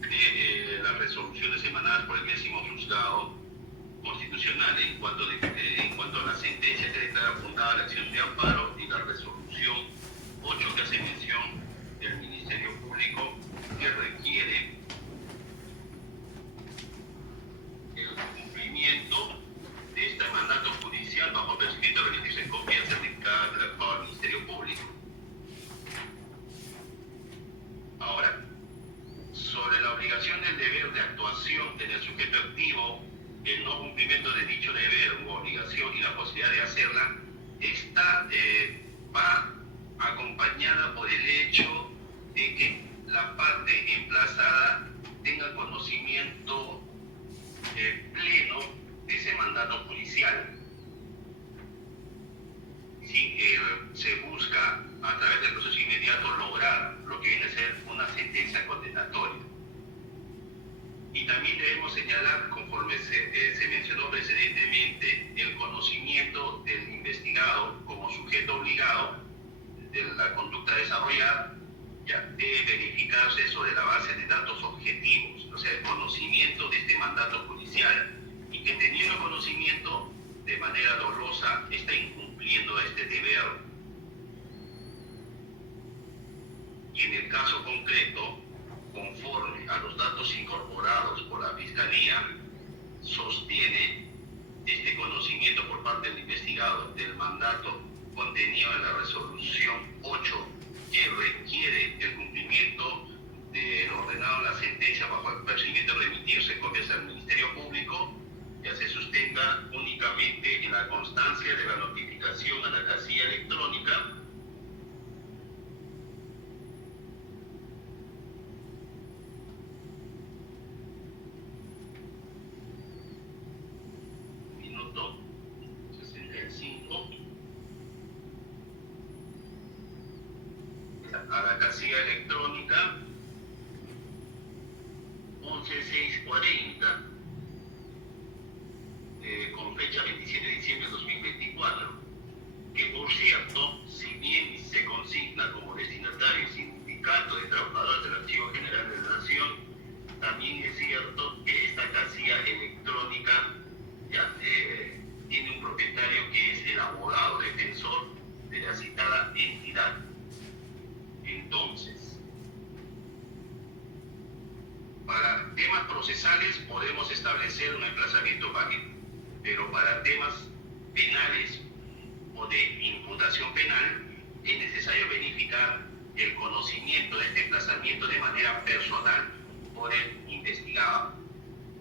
de las resoluciones emanadas por el 10º Juzgado Constitucional en cuanto a la sentencia que declara fundada la acción de amparo y la resolución 8 que hace mención del Ministerio Público que requiere el cumplimiento de este mandato judicial bajo prescrito de remitirse copias certificadas del actual Ministerio Público. Ahora, sobre la obligación del deber de actuación en el sujeto activo, el no cumplimiento de dicho deber u obligación y la posibilidad de hacerla va acompañada por el hecho de que la parte emplazada tenga conocimiento pleno de ese mandato judicial. Sí, se busca a través del proceso inmediato lograr lo que viene a ser una sentencia condenatoria. Y también debemos señalar, conforme se mencionó precedentemente, el conocimiento del investigado como sujeto obligado de la conducta a desarrollar ya debe verificarse sobre la base de datos objetivos, o sea, el conocimiento de este mandato judicial y que teniendo conocimiento de manera dolosa está incumpliendo este deber. Y en el caso concreto, conforme a los datos incorporados por la Fiscalía, sostiene este conocimiento por parte del investigado del mandato contenido en la resolución 8 que requiere el cumplimiento de lo ordenado en la sentencia bajo el procedimiento de remitirse copias al Ministerio Público, ya se sustenta únicamente en la constancia de la notificación a la casilla electrónica minuto 68. 45 a la casilla electrónica 11640 con fecha 27 de diciembre de 2024, que por cierto, si bien se consigna como destinatario Sindicato de Trabajadores del Archivo General de la Nación, también es cierto que esta casilla electrónica tiene un propietario que es el abogado defensor de la citada entidad. Entonces, para temas procesales podemos establecer un emplazamiento válido, pero para temas penales o de imputación penal es necesario verificar el conocimiento de este emplazamiento de manera personal por el investigado.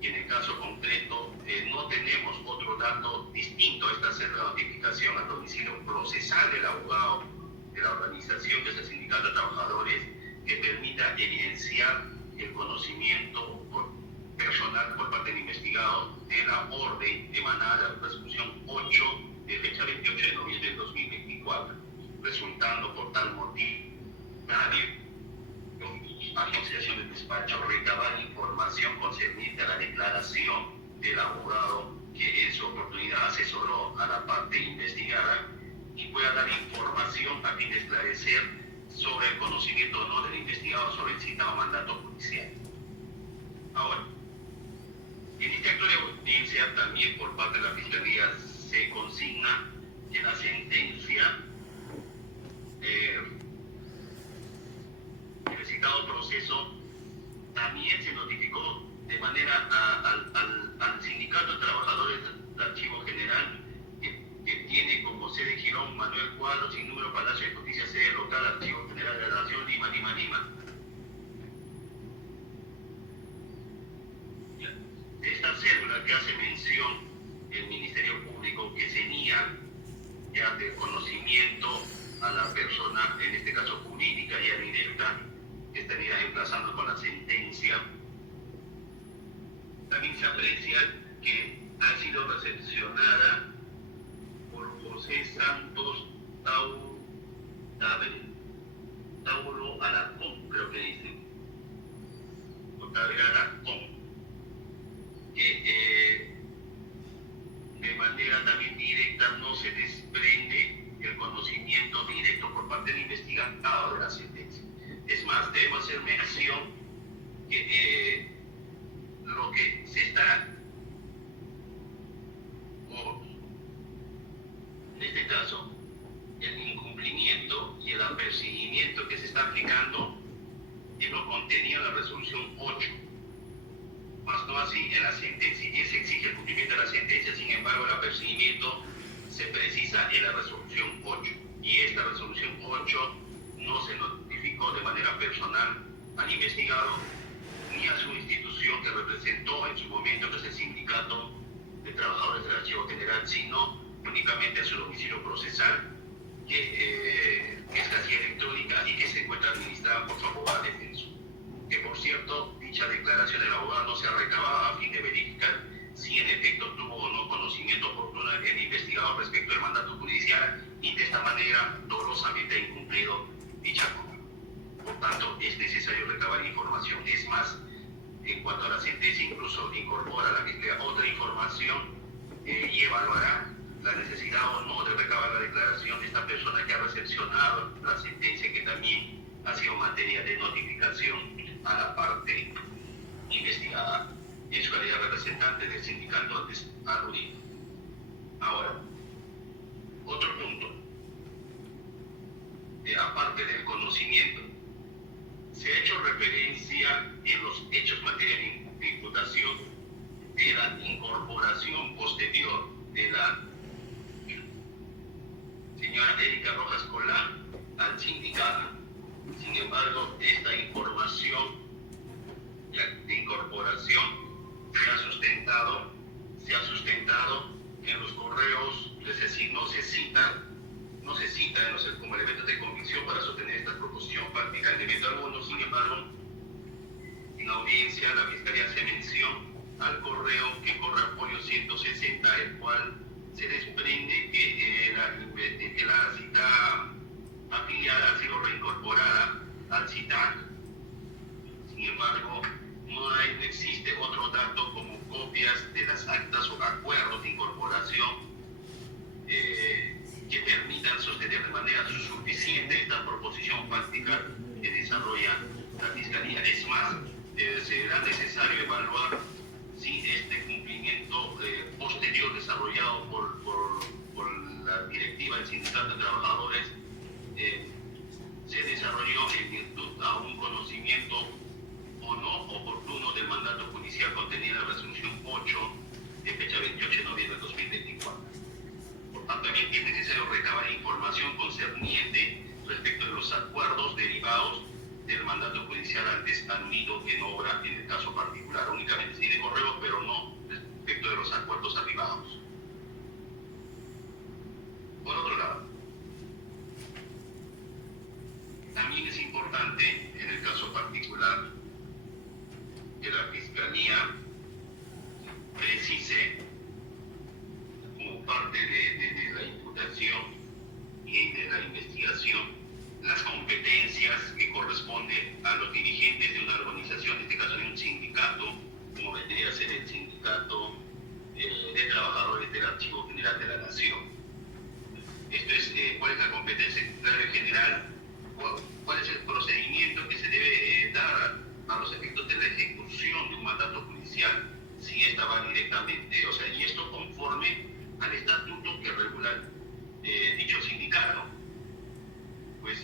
Y en el caso concreto no tenemos otro dato distinto a esta hacer la notificación al domicilio procesal del abogado de la organización, que es el Sindicato de Trabajadores, que permita evidenciar el conocimiento personal por parte del investigado de la orden emanada de la resolución 8 de fecha 28 de noviembre de 2024, resultando por tal motivo a consideración del despacho recabar información concerniente a la declaración del abogado que en su oportunidad asesoró a la parte investigada y pueda dar información a fin de esclarecer sobre el conocimiento o no del investigado sobre el citado mandato judicial. Ahora, en este acto de audiencia también por parte de la Fiscalía se consigna que la sentencia el citado proceso también se notificó de manera al Sindicato de Trabajadores del Archivo General que tiene como sede Girón Manuel Cuadros y número Palacio de Justicia, sede local Archivo General de la Nación, Lima. Esta cédula que hace mención el Ministerio Público que tenía ya de conocimiento a la persona, en este caso jurídica y directa, que estaría emplazando con la sentencia, también se aprecia que ha sido recepcionada por José Santos Tauro Alarcón, creo que dice, o Tauro Alarcón, que de manera también directa no se desprende el conocimiento directo por parte del investigado de la sentencia. Es más, debemos hacer mención que lo que se está, o en este caso, el incumplimiento y el apercibimiento que se está aplicando es lo contenido en la resolución 8, más no así en la sentencia. Y se exige el cumplimiento de la sentencia, sin embargo, el apercibimiento se precisa en la resolución 8. Y esta resolución 8 no se notificó de manera personal al investigado ni a su institución que representó en su momento, que es el Sindicato de Trabajadores del Archivo General, sino únicamente a su domicilio procesal, que es casilla electrónica y que se encuentra administrada por su abogado defensor. Que por cierto, dicha declaración del abogado no se ha recabado a fin de verificar si en efecto tuvo o no conocimiento oportuno el investigado respecto del mandato judicial y de esta manera dolosamente ha incumplido dicha norma. Por tanto, es necesario recabar información. Es más, en cuanto a la sentencia, incluso incorpora a la Fiscalía otra información y evaluará la necesidad o no de recabar la declaración de esta persona que ha recepcionado la sentencia, que también ha sido materia de notificación a la parte investigada en su calidad de representante del sindicato antes aludido. Ahora, otro punto, aparte del conocimiento, se ha hecho referencia en los hechos materia de imputación de la incorporación posterior de la señora Erika Rojas Colán al sindicato. Sin embargo, esta información de incorporación se ha sustentado en los correos, es decir, no se cita como elementos de convicción para sostener esta proposición práctica en evento alguno. Sin embargo, en la audiencia la Fiscalía hace mención al correo que corre al folio 160, el cual se desprende que la cita afiliada ha sido reincorporada al CITAC. Sin embargo, no existe otro dato como copias de las actas o acuerdos de incorporación que permitan sostener de manera suficiente esta proposición fáctica que desarrolla la Fiscalía. Es más, será necesario evaluar si este cumplimiento posterior desarrollado por la directiva del Sindicato de Trabajadores se desarrolló en virtud a un conocimiento o no oportuno del mandato judicial contenido en la resolución 8 de fecha 28 de noviembre de 2024. Por tanto, también es necesario recabar información concerniente respecto de los acuerdos derivados del mandato judicial antes aludido en obra en el caso particular. Únicamente se tiene correo, pero no respecto de los acuerdos arribados. Por otro lado, también es importante en el caso particular que la Fiscalía precise, como parte de la imputación y de la investigación, las competencias que corresponden a los dirigentes de una organización, en este caso de un sindicato, como vendría a ser el Sindicato de Trabajadores del Archivo General de la Nación. Esto es, ¿cuál es la competencia general? ¿Cuál es el procedimiento que se debe dar a los efectos de la ejecución de un mandato judicial si esta va directamente? O sea, y esto conforme al estatuto que regula dicho sindicato. Pues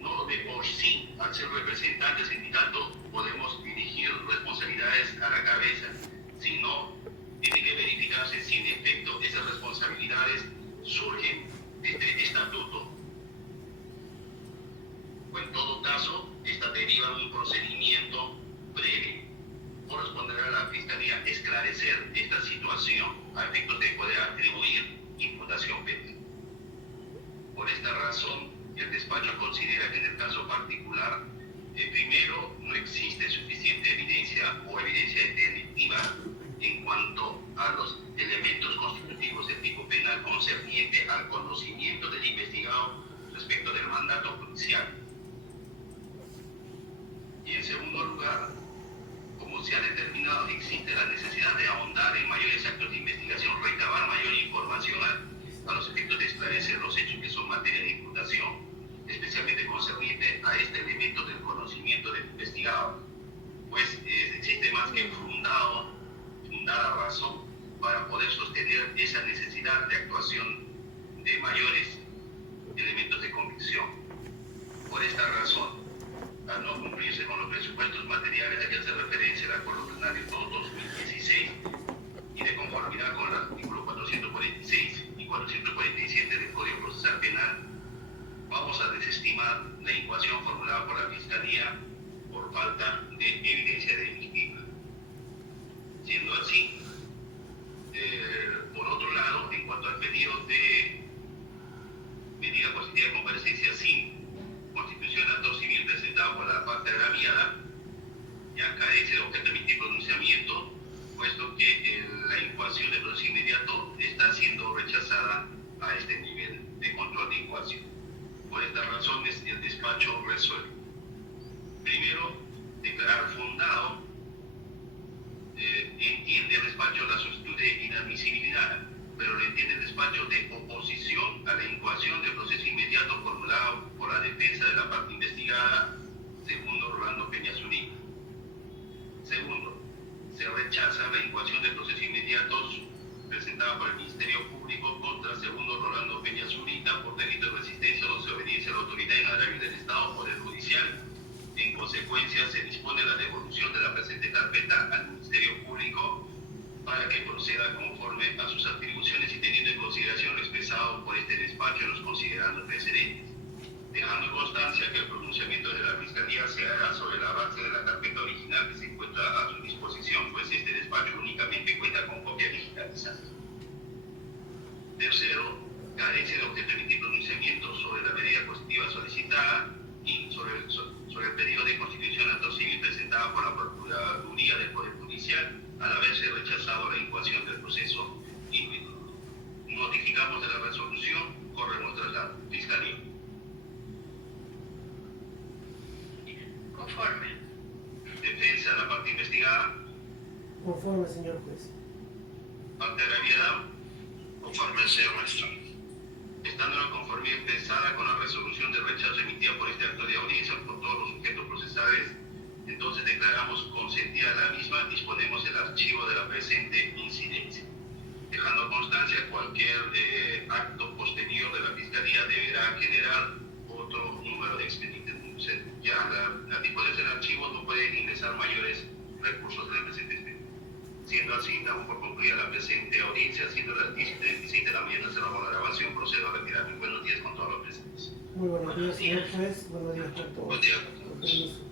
no de por sí, al ser representante del sindicato, podemos dirigir responsabilidades a la cabeza, sino tiene que verificarse si en efecto esas responsabilidades surgen de este estatuto. O en todo caso, esta deriva de un procedimiento breve. Corresponderá a la Fiscalía esclarecer esta situación a efectos de poder atribuir imputación penal. Por esta razón, el despacho considera que en el caso particular, primero, no existe suficiente evidencia o evidencia delictiva en cuanto a los elementos constitutivos del tipo penal concerniente al conocimiento del investigado respecto del mandato judicial. Y en segundo lugar, como se ha determinado, existe la necesidad de ahondar en mayores actos de investigación, recabar mayor información a los efectos de esclarecer los hechos que son materia de imputación, especialmente concerniente a este elemento del conocimiento del investigado, pues existe más que fundada razón para poder sostener esa necesidad de actuación de mayores elementos de convicción. Por esta razón, al no cumplirse con los presupuestos materiales a que hace referencia el Acuerdo Plenario 2-2016 y de conformidad con el artículo 446 y 447 del Código Procesal Penal, vamos a desestimar la incoación formulada por la Fiscalía por falta de evidencia delictiva. Siendo así, por otro lado, en cuanto al pedido de medida constitutiva de comparecencia sin constitución de acto civil presentado por la parte agraviada, ya carece de objeto de emitir pronunciamiento, puesto que la incoación de proceso inmediato está siendo rechazada a este nivel de control de incoación. Por estas razones, el despacho resuelve. Primero, declarar fundado, entiende el despacho la solicitud de inadmisibilidad, pero lo entiende el despacho de oposición a la incoación de proceso inmediato formulado por la defensa de la parte investigada, segundo Rolando Peña Zurita. Segundo, se rechaza la incoación de procesos inmediatos presentada por el Ministerio Público contra segundo Rolando Peña Zurita por delito de resistencia o desobediencia a la autoridad en agravio del Estado o Poder Judicial. En consecuencia, se dispone la devolución de la presente carpeta al Ministerio Público para que proceda conforme a sus atribuciones y teniendo en consideración lo expresado por este despacho en los considerandos precedentes, dejando constancia que el pronunciamiento de la Fiscalía se hará sobre la base de la carpeta original que se encuentra a su disposición, pues este despacho únicamente cuenta con copia digitalizada. Tercero, carece de objeto de emitir pronunciamiento sobre la medida constitutiva solicitada y sobre el pedido de constitución de acto civil presentada por la Procuraduría del Poder Judicial, al haberse rechazado la incoación del proceso Conforme al señor magistrado. Estando la conformidad expresada con la resolución de rechazo emitida por este acto de audiencia por todos los sujetos procesales, entonces declaramos consentida la misma, disponemos el archivo de la presente incidencia. Dejando constancia, cualquier acto posterior de la Fiscalía deberá generar otro número de expedientes. Ya la disponerse del archivo no puede ingresar mayores recursos en el presente expediente. Siendo así, damos por concluida la presente audiencia, siendo las 17 de la mañana cerramos la grabación, procedo a retirarme. Buenos días con todos los presentes. Muy buenos días, señor juez. Buenos días con todos. Buen día. Con permiso.